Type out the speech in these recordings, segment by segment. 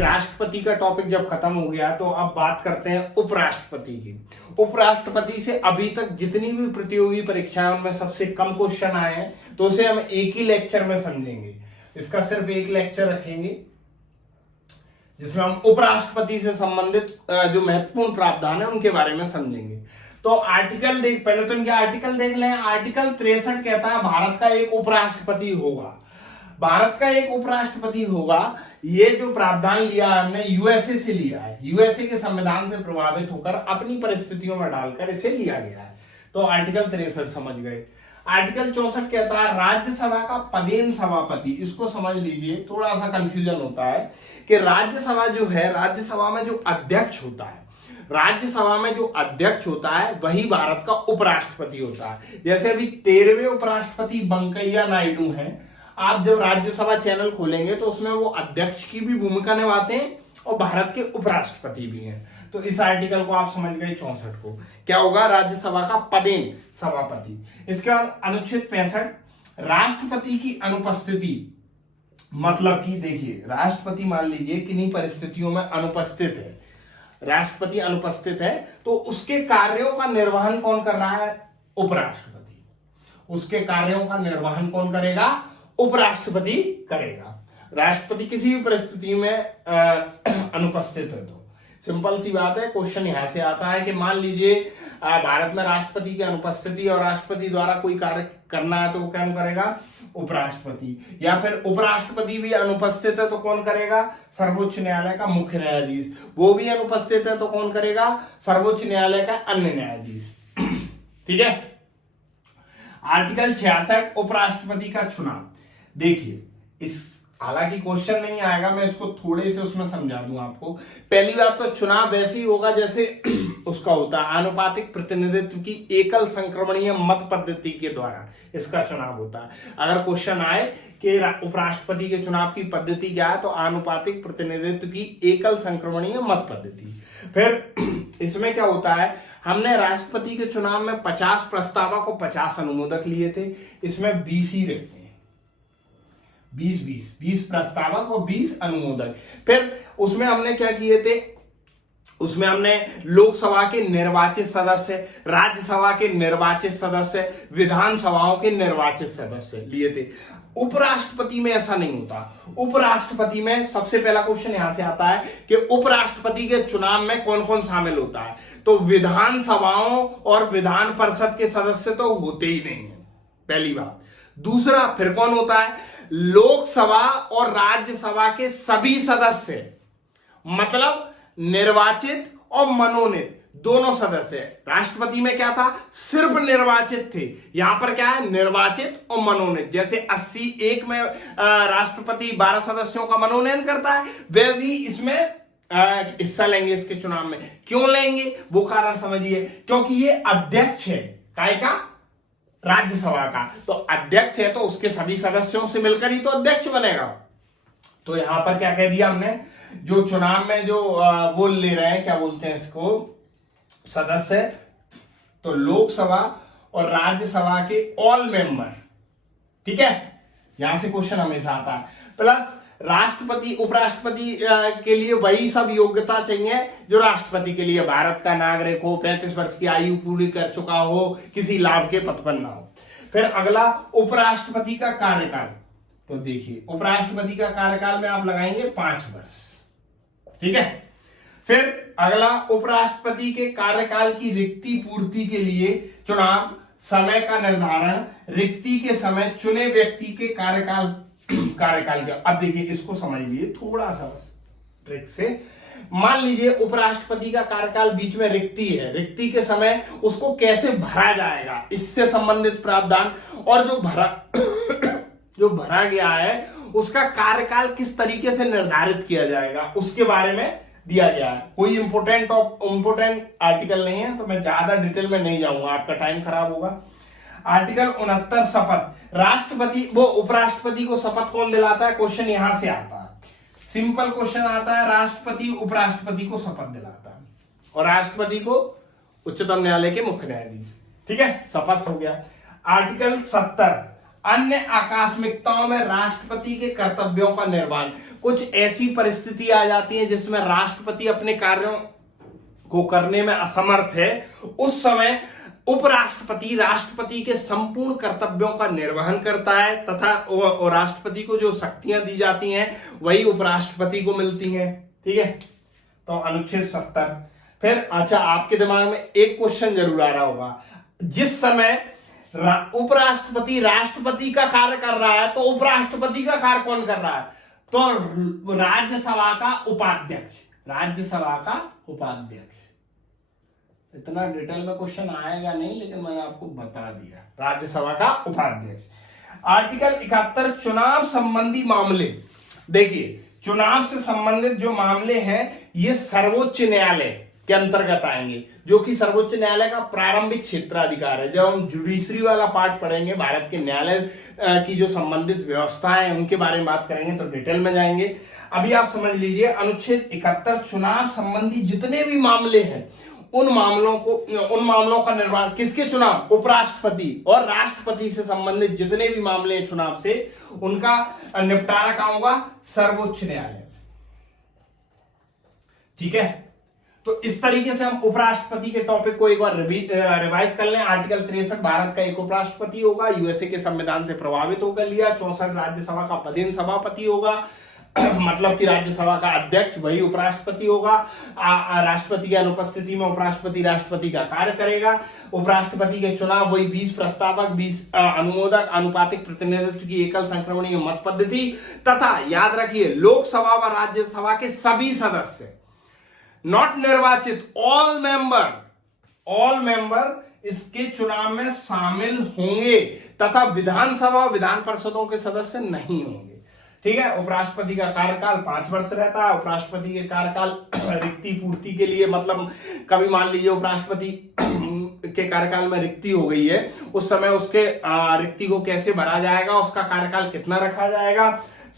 राष्ट्रपति का टॉपिक जब खत्म हो गया तो अब बात करते हैं उपराष्ट्रपति की। उपराष्ट्रपति से अभी तक जितनी भी प्रतियोगी परीक्षाएं उनमें सबसे कम क्वेश्चन आए हैं, तो उसे हम एक ही लेक्चर में समझेंगे। इसका सिर्फ एक लेक्चर रखेंगे जिसमें हम उपराष्ट्रपति से संबंधित जो महत्वपूर्ण प्रावधान है उनके बारे में समझेंगे। तो आर्टिकल देख, पहले तो इनके आर्टिकल देख लें। आर्टिकल 63 कहता है भारत का एक उपराष्ट्रपति होगा। भारत का एक उपराष्ट्रपति होगा। ये जो प्रावधान लिया है हमने यूएसए से लिया है, यूएसए के संविधान से प्रभावित होकर अपनी परिस्थितियों में डालकर इसे लिया गया है। तो आर्टिकल 63 समझ गए। आर्टिकल 64 कहता है राज्यसभा का पदेन सभापति। इसको समझ लीजिए, थोड़ा सा कंफ्यूजन होता है कि राज्यसभा जो है, राज्यसभा में जो अध्यक्ष होता है, राज्यसभा में जो अध्यक्ष होता है वही भारत का उपराष्ट्रपति होता है। जैसे अभी 13वें उपराष्ट्रपति वेंकैया नायडू हैं। आप जब राज्यसभा चैनल खोलेंगे तो उसमें वो अध्यक्ष की भी भूमिका निभाते हैं और भारत के उपराष्ट्रपति भी हैं। तो इस आर्टिकल को आप समझ गए 64 को। क्या होगा? राज्यसभा का पदेन सभापति। इसके बाद अनुच्छेद 65 राष्ट्रपति की अनुपस्थिति, मतलब कि देखिए राष्ट्रपति मान लीजिए किन्हीं परिस्थितियों में अनुपस्थित है, राष्ट्रपति अनुपस्थित है तो उसके कार्यों का निर्वहन कौन कर रहा है? उपराष्ट्रपति। उसके कार्यों का निर्वहन कौन करेगा? उपराष्ट्रपति करेगा। राष्ट्रपति किसी भी परिस्थिति में अनुपस्थित है तो सिंपल सी बात है। क्वेश्चन यहां से आता है कि मान लीजिए भारत में राष्ट्रपति की अनुपस्थिति और राष्ट्रपति द्वारा कोई कार्य करना है तो वो कौन करेगा? उपराष्ट्रपति। या फिर उपराष्ट्रपति भी अनुपस्थित है तो कौन करेगा? सर्वोच्च न्यायालय का मुख्य न्यायाधीश। वो भी अनुपस्थित है तो कौन करेगा? सर्वोच्च न्यायालय का अन्य न्यायाधीश। ठीक है। आर्टिकल 66 उपराष्ट्रपति का चुनाव। देखिए इस, हालांकि क्वेश्चन नहीं आएगा, मैं इसको थोड़े से उसमें समझा दूं आपको। पहली बात तो चुनाव वैसे ही होगा जैसे उसका होता है आनुपातिक प्रतिनिधित्व की एकल संक्रमणीय मत पद्धति के द्वारा इसका चुनाव होता है। अगर क्वेश्चन आए कि उपराष्ट्रपति के चुनाव की पद्धति क्या है तो आनुपातिक प्रतिनिधित्व की एकल संक्रमणीय मत पद्धति। फिर इसमें क्या होता है, हमने राष्ट्रपति के चुनाव में 50 प्रस्तावक और 50 अनुमोदक लिए थे। इसमें 20 ही रहते हैं, 20 प्रस्तावक और 20 अनुमोदक। फिर उसमें हमने क्या किए थे? उसमें हमने लोकसभा के निर्वाचित सदस्य, राज्यसभा के निर्वाचित सदस्य, विधानसभाओं के निर्वाचित सदस्य लिए थे। उपराष्ट्रपति में ऐसा नहीं होता। उपराष्ट्रपति में सबसे पहला क्वेश्चन यहां से आता है कि उपराष्ट्रपति के चुनाव में कौन कौन शामिल होता है? तो विधानसभाओं और विधान परिषद के सदस्य तो होते ही नहीं है, पहली बात। दूसरा फिर कौन होता है? लोकसभा और राज्यसभा के सभी सदस्य, मतलब निर्वाचित और मनोनीत दोनों सदस्य। राष्ट्रपति में क्या था? सिर्फ निर्वाचित थे। यहां पर क्या है? निर्वाचित और मनोनीत। जैसे 81 में राष्ट्रपति 12 सदस्यों का मनोनयन करता है, वे भी इसमें हिस्सा लेंगे इसके चुनाव में। क्यों लेंगे? वो कारण समझिए, क्योंकि ये अध्यक्ष है काय का? राज्यसभा का। तो अध्यक्ष है तो उसके सभी सदस्यों से मिलकर ही तो अध्यक्ष बनेगा। तो यहां पर क्या कह दिया हमने, जो चुनाव में जो वो ले रहे हैं, क्या बोलते हैं इसको, सदस्य, तो लोकसभा और राज्यसभा के ऑल मेंबर। ठीक है, यहां से क्वेश्चन हमेशा आता है। प्लस राष्ट्रपति उपराष्ट्रपति के लिए वही सब योग्यता चाहिए जो राष्ट्रपति के लिए, भारत का नागरिक हो, 35 वर्ष की आयु पूरी कर चुका हो, किसी लाभ के पद पर ना हो। फिर अगला उपराष्ट्रपति का कार्यकाल। तो देखिए उपराष्ट्रपति का कार्यकाल में आप लगाएंगे 5 वर्ष। ठीक है। फिर अगला उपराष्ट्रपति के कार्यकाल की रिक्ति पूर्ति के लिए चुनाव, समय का निर्धारण, रिक्ति के समय चुने व्यक्ति के कार्यकाल का। अब देखिए इसको समझिए थोड़ा सा ट्रिक से। मान लीजिए उपराष्ट्रपति का कार्यकाल बीच में रिक्ति है, रिक्ति के समय उसको कैसे भरा जाएगा, इससे संबंधित प्रावधान, और जो भरा गया है उसका कार्यकाल किस तरीके से निर्धारित किया जाएगा उसके बारे में दिया गया है। कोई इंपोर्टेंट आर्टिकल नहीं है तो मैं ज्यादा डिटेल में नहीं जाऊंगा, आपका टाइम खराब होगा। आर्टिकल 69 शपथ। राष्ट्रपति वो उपराष्ट्रपति को शपथ कौन दिलाता है? क्वेश्चन यहां से आता है, सिंपल क्वेश्चन आता है। राष्ट्रपति उपराष्ट्रपति को शपथ दिलाता है और राष्ट्रपति को उच्चतम न्यायालय के मुख्य न्यायाधीश। ठीक है, शपथ हो गया। आर्टिकल 70 अन्य आकस्मिकताओं में राष्ट्रपति के कर्तव्यों का निर्वहन। कुछ ऐसी परिस्थिति आ जाती है जिसमें राष्ट्रपति अपने कार्यों को करने में असमर्थ है, उस समय उपराष्ट्रपति राष्ट्रपति के संपूर्ण कर्तव्यों का निर्वहन करता है तथा राष्ट्रपति को जो शक्तियां दी जाती हैं वही उपराष्ट्रपति को मिलती हैं। ठीक है, तो अनुच्छेद 70। फिर अच्छा, आपके दिमाग में एक क्वेश्चन जरूर आ रहा होगा, जिस समय उपराष्ट्रपति राष्ट्रपति का कार्य कर रहा है तो उपराष्ट्रपति का कार्य कौन कर रहा है? तो राज्यसभा का उपाध्यक्ष, राज्यसभा का उपाध्यक्ष। इतना डिटेल में क्वेश्चन आएगा नहीं, लेकिन मैंने आपको बता दिया, राज्यसभा का उपाध्यक्ष। आर्टिकल 71 चुनाव संबंधी मामले। देखिए, चुनाव से संबंधित जो मामले हैं ये सर्वोच्च न्यायालय के अंतर्गत आएंगे, जो कि सर्वोच्च न्यायालय का प्रारंभिक क्षेत्राधिकार है। जब हम जुडिशरी वाला पार्ट पढ़ेंगे, भारत के न्यायालय की जो संबंधित व्यवस्थाएं हैं उनके बारे में बात करेंगे तो डिटेल में जाएंगे। अभी आप समझ लीजिए, अनुच्छेद 71 चुनाव संबंधी जितने भी मामले हैं उन मामलों का निर्वहन किसके चुनाव? उपराष्ट्रपति। और राष्ट्रपति से संबंधित जितने भी मामले हैं चुनाव से, उनका निपटारा कहां होगा? सर्वोच्च न्यायालय। ठीक है, तो इस तरीके से हम उपराष्ट्रपति के टॉपिक को एक बार रिवाइज कर लें। आर्टिकल 63 भारत का एक उपराष्ट्रपति होगा, यूएसए के संविधान से प्रभावित होकर लिया। 64 राज्यसभा का पदेन सभापति होगा, मतलब कि राज्यसभा का अध्यक्ष वही उपराष्ट्रपति होगा। राष्ट्रपति की अनुपस्थिति में उपराष्ट्रपति राष्ट्रपति का कार्य करेगा। उपराष्ट्रपति के चुनाव वही 20 प्रस्तावक, 20 अनुमोदक, अनुपातिक प्रतिनिधित्व की एकल संक्रमणीय मत पद्धति तथा याद रखिए लोकसभा व राज्यसभा के सभी सदस्य नॉट निर्वाचित, ऑल मेंबर इसके चुनाव में शामिल होंगे तथा विधानसभा विधान परिषदों के सदस्य नहीं होंगे। ठीक है, उपराष्ट्रपति का कार्यकाल 5 वर्ष रहता है। उपराष्ट्रपति के कार्यकाल रिक्ति पूर्ति के लिए, मतलब कभी मान लीजिए उपराष्ट्रपति के कार्यकाल में रिक्ति हो गई है, उस समय उसके रिक्ति को कैसे भरा जाएगा, उसका कार्यकाल कितना रखा जाएगा,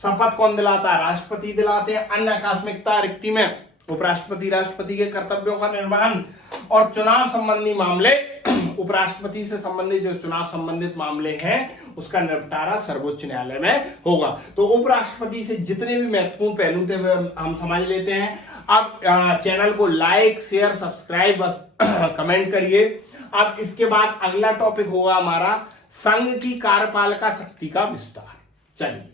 शपथ कौन दिलाता है? राष्ट्रपति दिलाते हैं। अन्य आकस्मिकता रिक्ति में उपराष्ट्रपति राष्ट्रपति के कर्तव्यों का निर्वहन और चुनाव संबंधी मामले, उपराष्ट्रपति से संबंधित जो चुनाव संबंधित मामले हैं उसका निपटारा सर्वोच्च न्यायालय में होगा। तो उपराष्ट्रपति से जितने भी महत्वपूर्ण पहलू थे वे हम समझ लेते हैं। अब चैनल को लाइक, शेयर, सब्सक्राइब, बस कमेंट करिए। अब इसके बाद अगला टॉपिक होगा हमारा संघ की कार्यपालिका शक्ति का विस्तार। चलिए।